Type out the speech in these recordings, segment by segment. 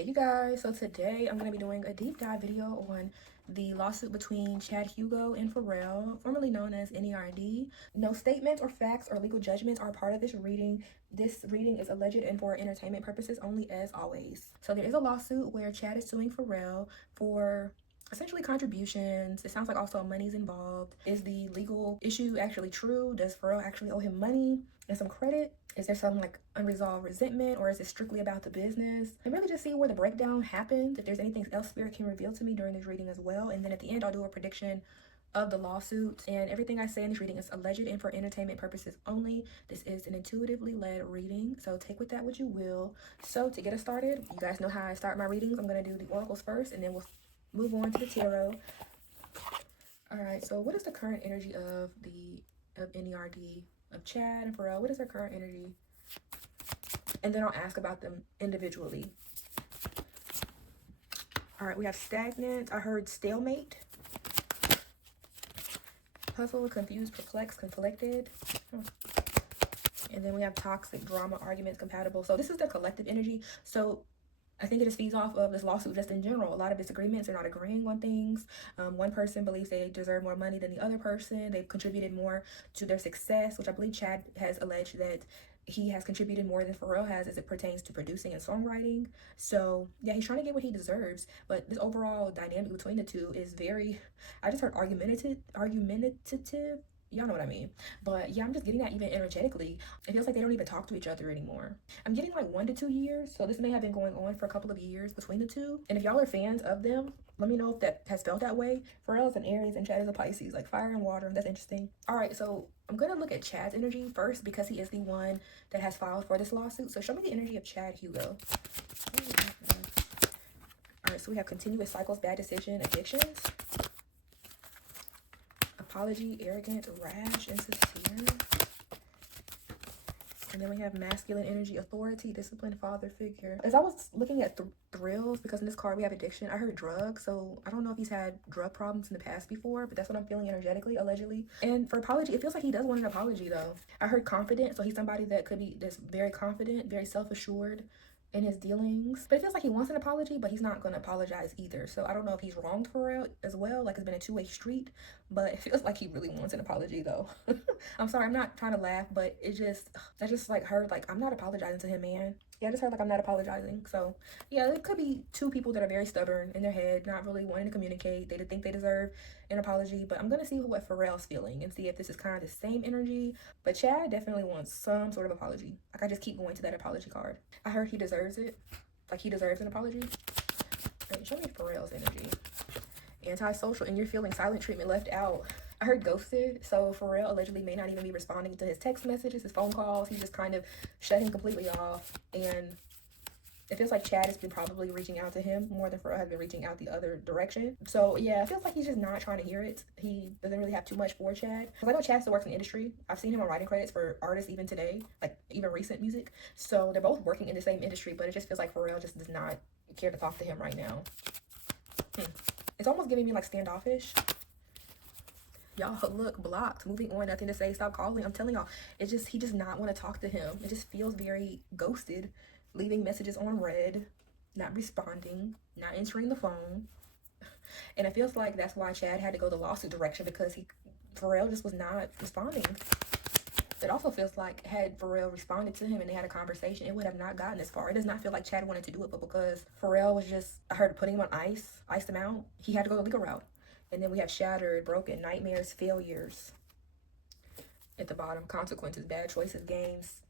Hey you guys, so today I'm going to be doing a deep dive video on the lawsuit between Chad Hugo and Pharrell, formerly known as N.E.R.D. No statements or facts or legal judgments are part of this reading. This reading is alleged and for entertainment purposes only, as always. So there is a lawsuit where Chad is suing Pharrell for essentially contributions. It sounds like also money's involved. Is the legal issue actually true? Does Pharrell actually owe him money and some credit? Is there some like unresolved resentment, or is it strictly about the business? And really just see where the breakdown happens, if there's anything else Spirit can reveal to me during this reading as well. And then at the end, I'll do a prediction of the lawsuit. And everything I say in this reading is alleged and for entertainment purposes only. This is an intuitively led reading, so take with that what you will. So to get us started, you guys know how I start my readings. I'm going to do the oracles first, and then we'll move on to the tarot. All right, so what is the current energy of N.E.R.D, of Chad and Pharrell? What is their current energy? And then I'll ask about them individually. All right, we have stagnant. I heard stalemate. Puzzled, confused, perplexed, conflicted. And then we have toxic, drama, arguments, compatible. So this is their collective energy. So I think it just feeds off of this lawsuit just in general. A lot of disagreements. They're not agreeing on things. One person believes they deserve more money than the other person. They've contributed more to their success, which I believe Chad has alleged that he has contributed more than Pharrell has as it pertains to producing and songwriting. So yeah, he's trying to get what he deserves. But this overall dynamic between the two is very, I just heard argumentative. Y'all know what I mean. But yeah, I'm just getting that even energetically. It feels like they don't even talk to each other anymore. I'm getting like 1 to 2 years. So this may have been going on for a couple of years between the two. And if y'all are fans of them, let me know if that has felt that way. Pharrell is an Aries and Chad is a Pisces, like fire and water. That's interesting. All right, so I'm going to look at Chad's energy first because he is the one that has filed for this lawsuit. So show me the energy of Chad Hugo. All right, so we have continuous cycles, bad decision, addictions. Apology, arrogant, rash, insincere. And then we have masculine energy, authority, discipline, father figure. As I was looking at thrills, because in this card we have addiction, I heard drugs. So I don't know if he's had drug problems in the past before, but that's what I'm feeling energetically, allegedly. And for apology, it feels like he does want an apology though. I heard confident, so he's somebody that could be just very confident, very self-assured in his dealings. But it feels like he wants an apology, but he's not going to apologize either. So I don't know if he's wronged Pharrell as well. Like it's been a two-way street, but it feels like he really wants an apology though. I'm sorry, I'm not trying to laugh, but I just like heard like, I'm not apologizing to him, man. Yeah, I just heard like I'm not apologizing. So yeah, it could be two people that are very stubborn in their head, not really wanting to communicate. They think they deserve an apology, but I'm going to see what Pharrell's feeling and see if this is kind of the same energy. But Chad definitely wants some sort of apology. Like I just keep going to that apology card. I heard he deserves it. Like he deserves an apology. Wait, show me Pharrell's energy. Antisocial, and you're feeling silent treatment, left out. I heard ghosted. So Pharrell allegedly may not even be responding to his text messages, his phone calls. He just kind of shut him completely off. And it feels like Chad has been probably reaching out to him more than Pharrell has been reaching out the other direction. So yeah, it feels like he's just not trying to hear it. He doesn't really have too much for Chad. Because I know Chad still works in the industry. I've seen him on writing credits for artists even today, like even recent music. So they're both working in the same industry, but it just feels like Pharrell just does not care to talk to him right now. It's almost giving me like standoffish. Y'all, look, blocked, moving on, nothing to say, stop calling. I'm telling y'all, he does not want to talk to him. It just feels very ghosted, leaving messages on read, not responding, not answering the phone. And it feels like that's why Chad had to go the lawsuit direction, because Pharrell just was not responding. It also feels like had Pharrell responded to him and they had a conversation, it would have not gotten this far. It does not feel like Chad wanted to do it, but because Pharrell was just, I heard, putting him on ice, iced him out, he had to go the legal route. And then we have shattered, broken, nightmares, failures. At the bottom, consequences, bad choices, games,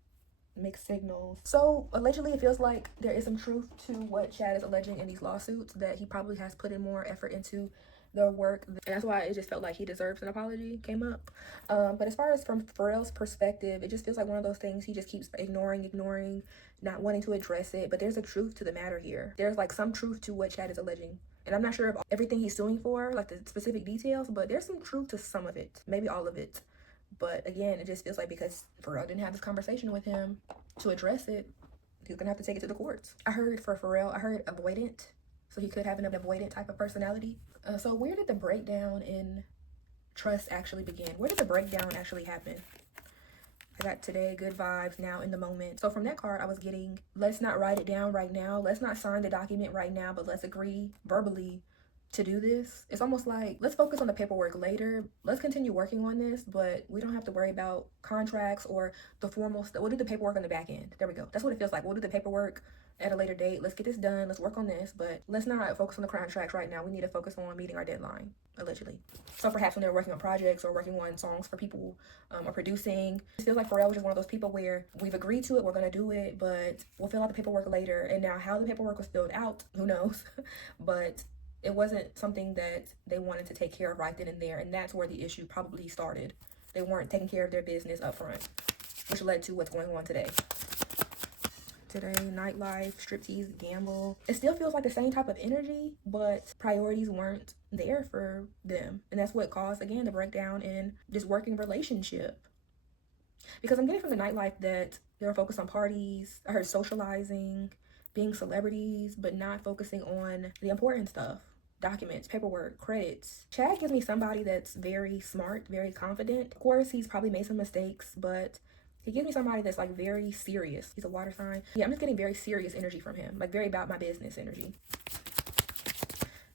mixed signals. So allegedly it feels like there is some truth to what Chad is alleging in these lawsuits, that he probably has put in more effort into the work, and that's why it just felt like he deserves an apology came up. But as far as from Pharrell's perspective, it just feels like one of those things he just keeps ignoring, not wanting to address it. But there's a truth to the matter here. There's like some truth to what Chad is alleging, and I'm not sure of everything he's suing for, like the specific details, but there's some truth to some of it, maybe all of it. But again, it just feels like because Pharrell didn't have this conversation with him to address it, he's gonna have to take it to the courts. I heard for Pharrell, I heard avoidant. So he could have an avoidant type of personality. So where did the breakdown in trust actually begin? Where did the breakdown actually happen? I got today, good vibes, now in the moment. So from that card, I was getting, let's not write it down right now. Let's not sign the document right now, but let's agree verbally to do this. It's almost like, let's focus on the paperwork later. Let's continue working on this, but we don't have to worry about contracts or the formal stuff. We'll do the paperwork on the back end. There we go. That's what it feels like. We'll do the paperwork at a later date. Let's get this done. Let's work on this, but let's not focus on the contracts right now. We need to focus on meeting our deadline, allegedly. So perhaps when they're working on projects or working on songs for people or producing, it feels like Pharrell was just one of those people where we've agreed to it, we're going to do it, but we'll fill out the paperwork later. And now how the paperwork was filled out, who knows? But it wasn't something that they wanted to take care of right then and there. And that's where the issue probably started. They weren't taking care of their business up front, which led to what's going on today. Today, nightlife, striptease, gamble. It still feels like the same type of energy, but priorities weren't there for them. And that's what caused, again, the breakdown in this working relationship. Because I'm getting from the nightlife that they were focused on parties. I heard socializing, being celebrities, but not focusing on the important stuff. Documents, paperwork, credits. Chad gives me somebody that's very smart, very confident. Of course, he's probably made some mistakes, but he gives me somebody that's like very serious. He's a water sign. Yeah, I'm just getting very serious energy from him. Like very about my business energy.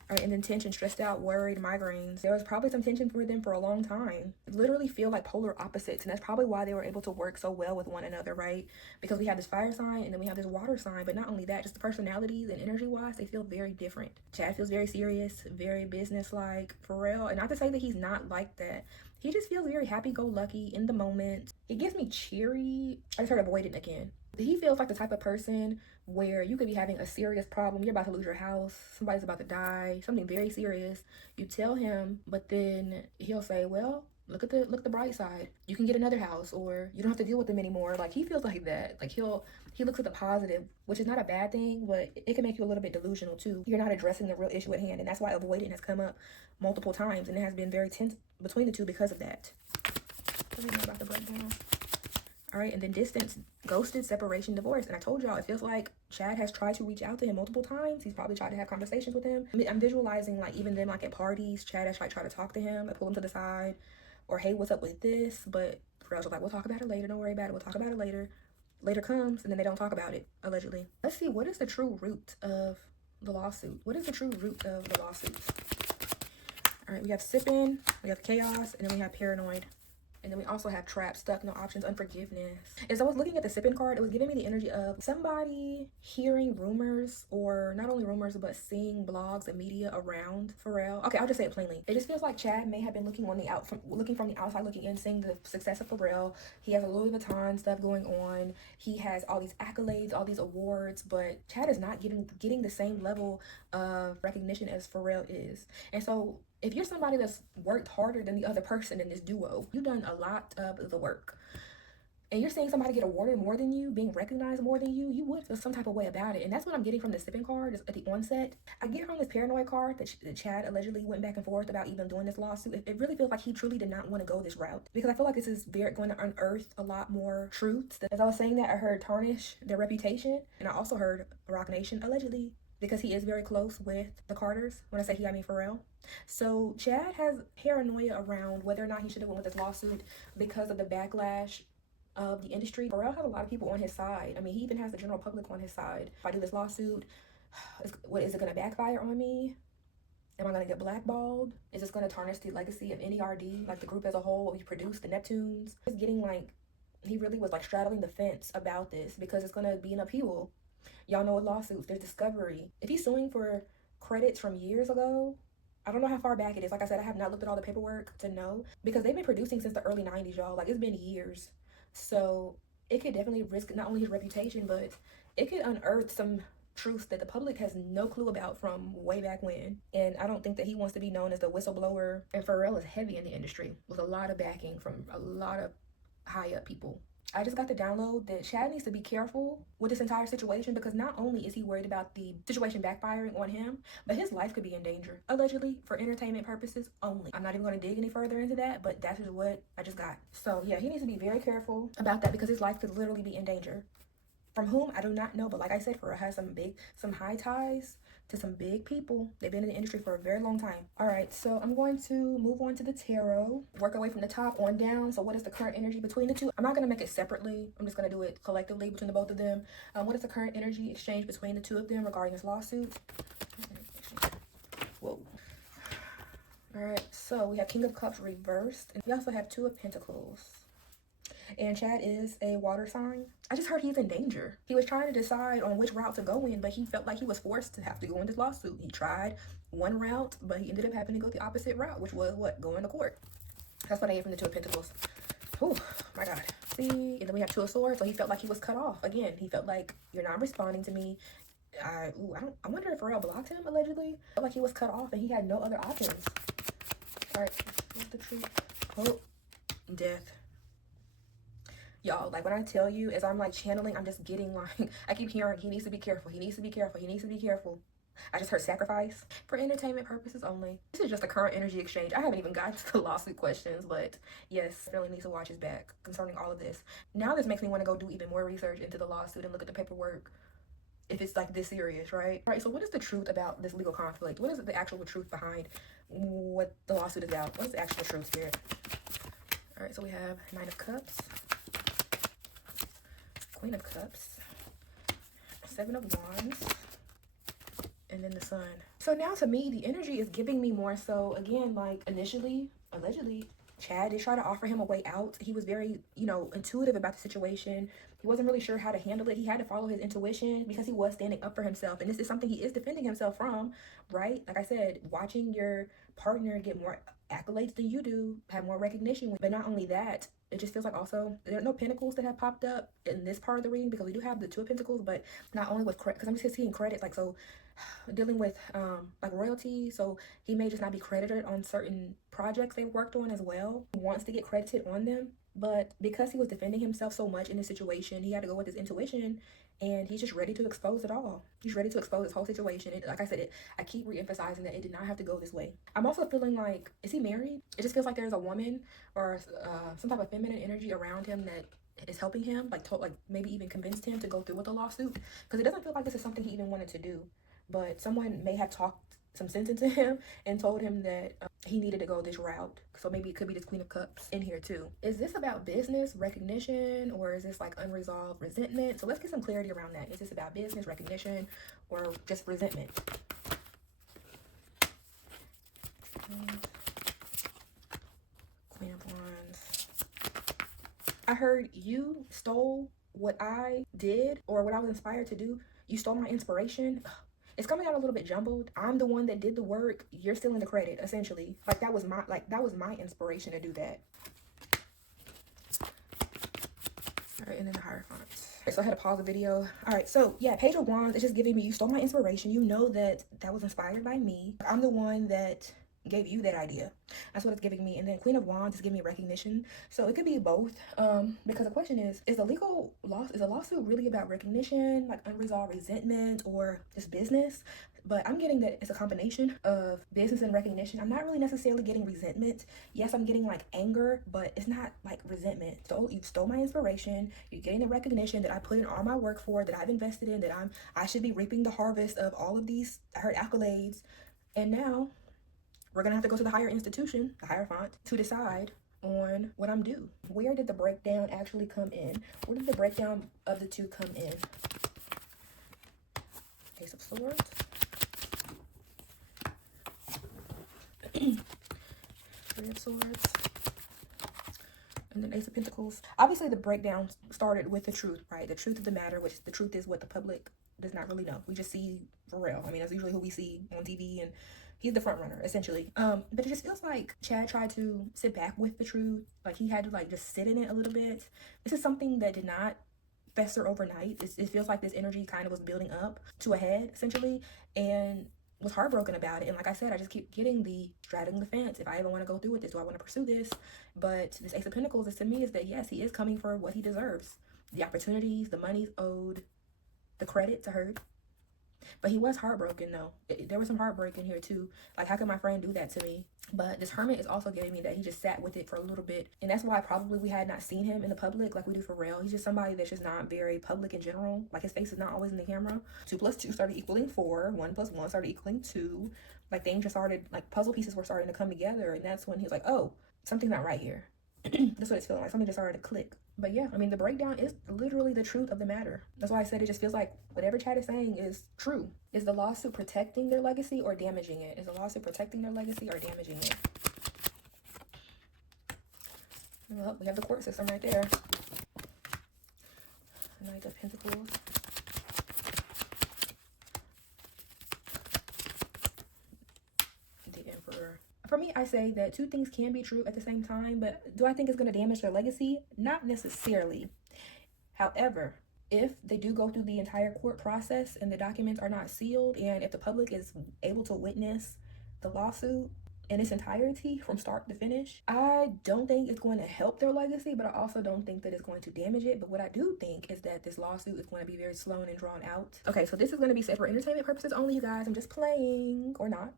All right, and then tension, stressed out, worried, migraines. There was probably some tension for them for a long time. Literally feel like polar opposites. And that's probably why they were able to work so well with one another, right? Because we have this fire sign and then we have this water sign. But not only that, just the personalities and energy-wise, they feel very different. Chad feels very serious, very business-like. Pharrell, and not to say that he's not like that. He just feels very happy-go-lucky in the moment. He gives me cheery. I just heard avoidant again. He feels like the type of person where you could be having a serious problem. You're about to lose your house. Somebody's about to die. Something very serious. You tell him, but then he'll say, well, look at the bright side. You can get another house, or you don't have to deal with them anymore. Like, he feels like that. Like, he looks at the positive, which is not a bad thing, but it can make you a little bit delusional too. You're not addressing the real issue at hand, and that's why avoidant has come up multiple times, and it has been very tense between the two because of that. What do we know about the breakdown? All right, and then distance, ghosted, separation, divorce. And I told y'all, it feels like Chad has tried to reach out to him multiple times. He's probably tried to have conversations with him. I'm visualizing like even them like at parties, Chad has like tried to talk to him, like pull him to the side, or hey, what's up with this? But Pharrell's was like, we'll talk about it later. Don't worry about it. We'll talk about it later. Later comes, and then they don't talk about it, allegedly. Let's see, what is the true root of the lawsuit? What is the true root of the lawsuit? All right, we have sipping, we have chaos, and then we have paranoid. And then we also have trapped, stuck, no options, unforgiveness. As I was looking at the sipping card, it was giving me the energy of somebody hearing rumors, or not only rumors, but seeing blogs and media around Pharrell. Okay, I'll just say it plainly. It just feels like Chad may have been looking from the outside looking in, seeing the success of Pharrell. He has a Louis Vuitton stuff going on. He has all these accolades, all these awards, but Chad is not getting the same level of recognition as Pharrell is. And so if you're somebody that's worked harder than the other person in this duo, you've done a lot of the work, and you're seeing somebody get awarded more than you, being recognized more than you would feel some type of way about it. And that's what I'm getting from the sipping card is at the onset. I get from this paranoid card that Chad allegedly went back and forth about even doing this lawsuit. It really feels like he truly did not want to go this route, because I feel like this is going to unearth a lot more truths. As I was saying that, I heard tarnish their reputation, and I also heard Rock Nation, allegedly, because he is very close with the Carters. When I say he, I mean Pharrell. So Chad has paranoia around whether or not he should have went with this lawsuit because of the backlash of the industry. Pharrell has a lot of people on his side. I mean, he even has the general public on his side. If I do this lawsuit, is it going to backfire on me? Am I going to get blackballed? Is this going to tarnish the legacy of N.E.R.D, like the group as a whole, what we produced, the Neptunes? He's getting like, he really was like straddling the fence about this because it's going to be an upheaval. Y'all know with lawsuits, there's discovery. If he's suing for credits from years ago, I don't know how far back it is. Like I said, I have not looked at all the paperwork to know, because they've been producing since the early 90s, y'all. Like, it's been years. So it could definitely risk not only his reputation, but it could unearth some truths that the public has no clue about from way back when. And I don't think that he wants to be known as the whistleblower. And Pharrell is heavy in the industry with a lot of backing from a lot of high up people. I just got the download that Chad needs to be careful with this entire situation, because not only is he worried about the situation backfiring on him, but his life could be in danger, allegedly, for entertainment purposes only. I'm not even going to dig any further into that, but that's just what I just got. So yeah, he needs to be very careful about that, because his life could literally be in danger. From whom, I do not know, but like I said, Pharrell has some high ties to some big people. They've been in the industry for a very long time. All right, so I'm going to move on to the tarot, work our way from the top on down. So what is the current energy between the two? I'm not going to make it separately. I'm just going to do it collectively between the both of them. What is the current energy exchange between the two of them regarding this lawsuit? Whoa. All right, so we have King of Cups reversed, and we also have Two of Pentacles. And Chad is a water sign. I just heard he's in danger. He was trying to decide on which route to go in, but he felt like he was forced to have to go in this lawsuit. He tried one route, but he ended up having to go the opposite route, which was what? Going to court. That's what I get from the Two of Pentacles. Oh my God. See, and then we have Two of Swords, so he felt like he was cut off. Again, he felt like, you're not responding to me. I wonder if Pharrell blocked him, allegedly. Felt like he was cut off and he had no other options. All right, what's the truth? Oh, death. Y'all, like when I tell you, as I'm like channeling, I'm just getting like, I keep hearing, he needs to be careful, he needs to be careful, he needs to be careful. I just heard sacrifice for entertainment purposes only. This is just a current energy exchange. I haven't even gotten to the lawsuit questions, but yes, definitely needs to watch his back concerning all of this. Now this makes me want to go do even more research into the lawsuit and look at the paperwork if it's like this serious, right? All right, so what is the truth about this legal conflict? What is the actual truth behind what the lawsuit is about? What is the actual truth, Spirit? All right, so we have Nine of Cups, Queen of Cups, Seven of Wands, and then the Sun. So now to me, the energy is giving me more so, again, like initially, allegedly, Chad did try to offer him a way out. He was very, intuitive about the situation. He wasn't really sure how to handle it. He had to follow his intuition because he was standing up for himself. And this is something he is defending himself from, right? Like I said, watching your partner get more accolades than you do, have more recognition. But not only that, it just feels like also there are no pentacles that have popped up in this part of the reading because we do have the Two of Pentacles, but not only with credit, because I'm just seeing credits, like, so dealing with like royalty, so he may just not be credited on certain projects they've worked on as well. He wants to get credited on them, but because he was defending himself so much in this situation, he had to go with his intuition, and he's just ready to expose it all. He's ready to expose this whole situation. Like I said, I keep re-emphasizing that it did not have to go this way. I'm also feeling like, is he married? It just feels like there's a woman or some type of feminine energy around him that is helping him, like maybe even convinced him to go through with the lawsuit, because it doesn't feel like this is something he even wanted to do. But someone may have talked some sense into him and told him that he needed to go this route. So maybe it could be this Queen of Cups in here too. Is this about business, recognition, or is this like unresolved resentment? So let's get some clarity around that. Is this about business, recognition, or just resentment? Queen of Wands. I heard you stole what I did or what I was inspired to do. You stole my inspiration. It's coming out a little bit jumbled. I'm the one that did the work. You're still in the credit, essentially. Like that was my inspiration to do that. All right, and then the Hierophant. Okay, so I had to pause the video. All right, so yeah, Page of Wands is just giving me, you stole my inspiration. You know that was inspired by me. I'm the one that gave you that idea. That's what it's giving me. And then Queen of Wands is giving me recognition. So it could be both. Because the question is the lawsuit really about recognition, like unresolved resentment, or just business? But I'm getting that it's a combination of business and recognition. I'm not really necessarily getting resentment. Yes, I'm getting like anger, but it's not like resentment. So you stole my inspiration. You're getting the recognition that I put in all my work for, that I've invested in, that I should be reaping the harvest of all of these, I heard, accolades. And now we're gonna have to go to the higher institution, the Hierophant, to decide on what I'm due. Where did the breakdown actually come in? Where did the breakdown of the two come in? Ace of Swords. Three of Swords. And then Ace of Pentacles. Obviously, the breakdown started with the truth, right? The truth of the matter, which the truth is what the public does not really know. We just see Pharrell. I mean, that's usually who we see on TV, and he's the front runner, essentially. But it just feels like Chad tried to sit back with the truth. Like he had to like just sit in it a little bit. This is something that did not fester overnight. It feels like this energy kind of was building up to a head, essentially, and was heartbroken about it. And like I said, I just keep getting the straddling the fence. If I even want to go through with this, do I want to pursue this? But this Ace of Pentacles is, to me, is that yes, he is coming for what he deserves. The opportunities, the money's owed, the credit to her. But he was heartbroken, though. There was some heartbreak in here, too. Like, how could my friend do that to me? But this Hermit is also giving me that he just sat with it for a little bit. And that's why probably we had not seen him in the public like we do for Pharrell. He's just somebody that's just not very public in general. Like his face is not always in the camera. 2 plus 2 started equaling 4. 1 plus 1 started equaling 2. Like things just started, like puzzle pieces were starting to come together. And that's when he was like, oh, something's not right here. That's what it's feeling like. Something just started to click. But yeah, I mean, the breakdown is literally the truth of the matter. That's why I said it just feels like whatever Chad is saying is true. Is the lawsuit protecting their legacy or damaging it? Is the lawsuit protecting their legacy or damaging it? Well, we have the court system right there. Knight of Pentacles. The Emperor. For me, I say that 2 things can be true at the same time, but do I think it's going to damage their legacy? Not necessarily. However, if they do go through the entire court process and the documents are not sealed, and if the public is able to witness the lawsuit in its entirety from start to finish, I don't think it's going to help their legacy, but I also don't think that it's going to damage it. But what I do think is that this lawsuit is going to be very slow and drawn out. Okay, so this is going to be said for entertainment purposes only, you guys. I'm just playing, or not.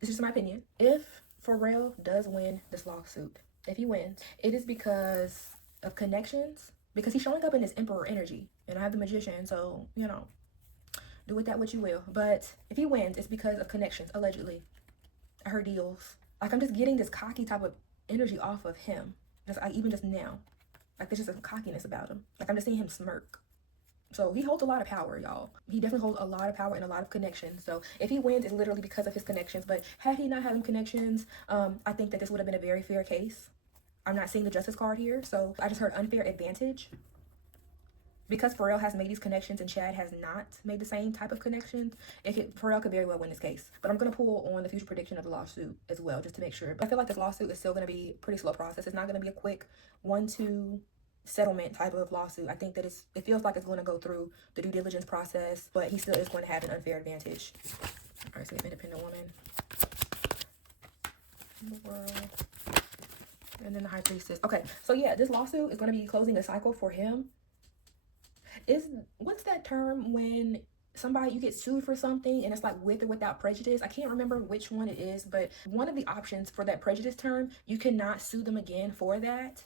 This is my opinion. If Pharrell does win this lawsuit, if he wins, it is because of connections, because he's showing up in his Emperor energy, and I have the Magician, so, you know, do with that what you will. But if he wins, it's because of connections, allegedly. I heard deals. Like, I'm just getting this cocky type of energy off of him. Even just now. Like, there's just a cockiness about him. Like, I'm just seeing him smirk. So he holds a lot of power, y'all. He definitely holds a lot of power and a lot of connections. So if he wins, it's literally because of his connections. But had he not had them connections, I think that this would have been a very fair case. I'm not seeing the justice card here. So I just heard unfair advantage. Because Pharrell has made these connections and Chad has not made the same type of connections, Pharrell could very well win this case. But I'm going to pull on the future prediction of the lawsuit as well, just to make sure. But I feel like this lawsuit is still going to be a pretty slow process. It's not going to be a quick 1-2 settlement type of lawsuit. I think that it feels like it's going to go through the due diligence process, but he still is going to have an unfair advantage. All right, so we have independent woman in the world, and then the high priestess. Okay, so yeah, this lawsuit is going to be closing a cycle for him. What's that term when somebody, you get sued for something and it's like with or without prejudice? I can't remember which one it is, but one of the options for that prejudice term, you cannot sue them again for that,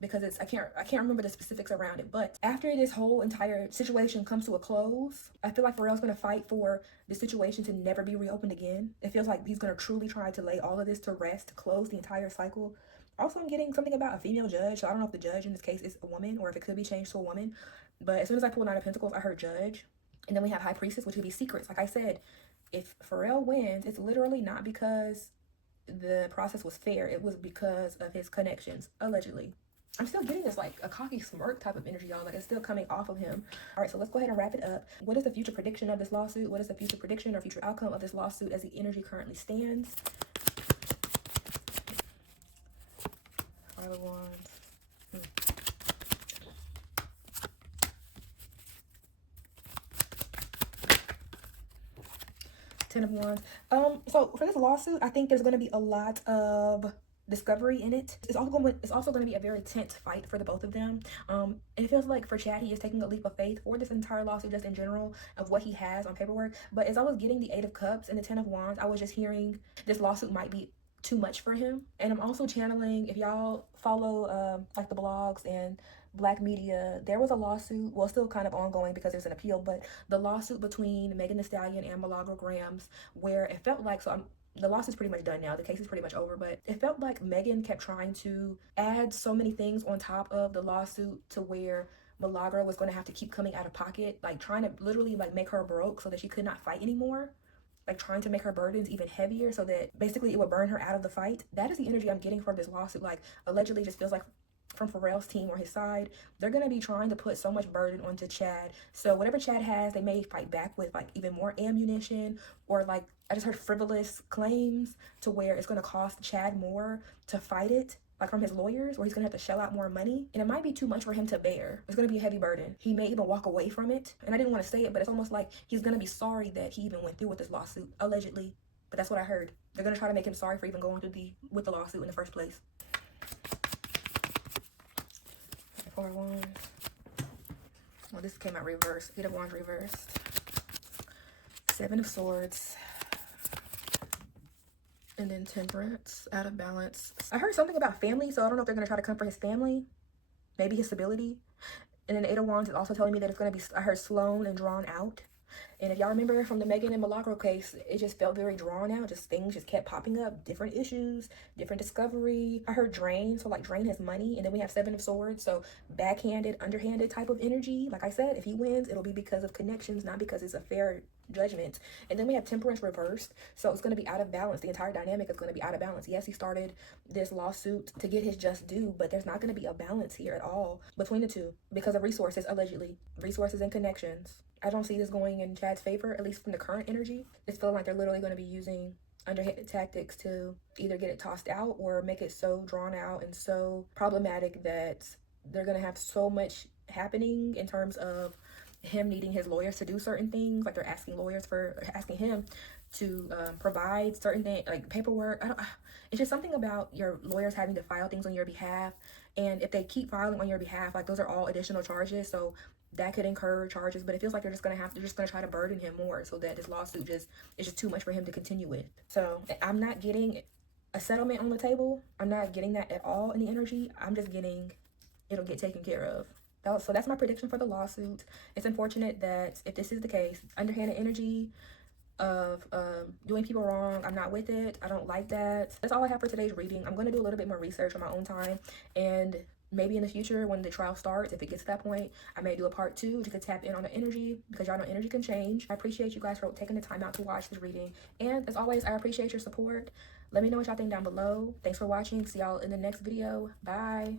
because I can't remember the specifics around it. But after this whole entire situation comes to a close, I feel like Pharrell's going to fight for the situation to never be reopened again. It feels like he's going to truly try to lay all of this to rest, close the entire cycle. Also, I'm getting something about a female judge, so I don't know if the judge in this case is a woman or if it could be changed to a woman. But as soon as I pulled Nine of Pentacles, I heard judge. And then we have high priestess, which would be secrets. Like I said, if Pharrell wins, it's literally not because the process was fair. It was because of his connections, allegedly. I'm still getting this like a cocky smirk type of energy, y'all. Like it's still coming off of him. All right, so let's go ahead and wrap it up. What is the future prediction of this lawsuit? What is the future prediction or future outcome of this lawsuit as the energy currently stands? 5 of Wands. 10 of Wands. So for this lawsuit, I think there's going to be a lot of discovery in it. It's also going to be a very tense fight for the both of them. It feels like for Chad, he is taking a leap of faith for this entire lawsuit, just in general, of what he has on paperwork. But as I was getting the 8 of Cups and the 10 of Wands, I was just hearing this lawsuit might be too much for him. And I'm also channeling, if y'all follow like the blogs and Black media, there was a lawsuit, well, still kind of ongoing because there's an appeal, but the lawsuit between Megan Thee Stallion and Milagro Grams, where it felt like, the lawsuit's pretty much done now, the case is pretty much over, but it felt like Megan kept trying to add so many things on top of the lawsuit to where Milagro was going to have to keep coming out of pocket, like trying to literally like make her broke so that she could not fight anymore. Like trying to make her burdens even heavier so that basically it would burn her out of the fight. That is the energy I'm getting from this lawsuit. Like allegedly just feels like from Pharrell's team or his side, they're going to be trying to put so much burden onto Chad. So whatever Chad has, they may fight back with like even more ammunition, or like I just heard frivolous claims to where it's going to cost Chad more to fight it, like from his lawyers, where he's going to have to shell out more money. And it might be too much for him to bear. It's going to be a heavy burden. He may even walk away from it. And I didn't want to say it, but it's almost like he's going to be sorry that he even went through with this lawsuit, allegedly. But that's what I heard. They're going to try to make him sorry for even going through with the lawsuit in the first place. 4 of Wands. Well, this came out reversed. 8 of Wands reversed. 7 of Swords. And then Temperance, out of balance. I heard something about family, so I don't know if they're going to try to come for his family. Maybe his stability. And then the Eight of Wands is also telling me that it's going to be, I heard, slow and drawn out. And if y'all remember from the Megan and Milagro case, it just felt very drawn out. Just things just kept popping up. Different issues, different discovery. I heard drain. So like drain his money. And then we have Seven of Swords. So backhanded, underhanded type of energy. Like I said, if he wins, it'll be because of connections, not because it's a fair judgment. And then we have Temperance reversed. So it's going to be out of balance. The entire dynamic is going to be out of balance. Yes, he started this lawsuit to get his just due, but there's not going to be a balance here at all between the two because of resources, allegedly. Resources and connections. I don't see this going in Chad's favor, at least from the current energy. It's feeling like they're literally going to be using underhanded tactics to either get it tossed out or make it so drawn out and so problematic that they're going to have so much happening in terms of him needing his lawyers to do certain things. Like they're asking him to provide certain things, like paperwork. It's just something about your lawyers having to file things on your behalf. And if they keep filing on your behalf, like those are all additional charges. So that could incur charges, but it feels like they're just gonna try to burden him more so that this lawsuit is just too much for him to continue with. So I'm not getting a settlement on the table. I'm not getting that at all in the energy. I'm just getting it'll get taken care of. So that's my prediction for the lawsuit. It's unfortunate that if this is the case, underhanded energy of doing people wrong, I'm not with it. I don't like that. That's all I have for today's reading. I'm going to do a little bit more research on my own time, and maybe in the future when the trial starts, if it gets to that point, I may do a part 2 just to tap in on the energy, because y'all know energy can change. I appreciate you guys for taking the time out to watch this reading, and as always, I appreciate your support. Let me know what y'all think down below. Thanks for watching. See y'all in the next video. Bye.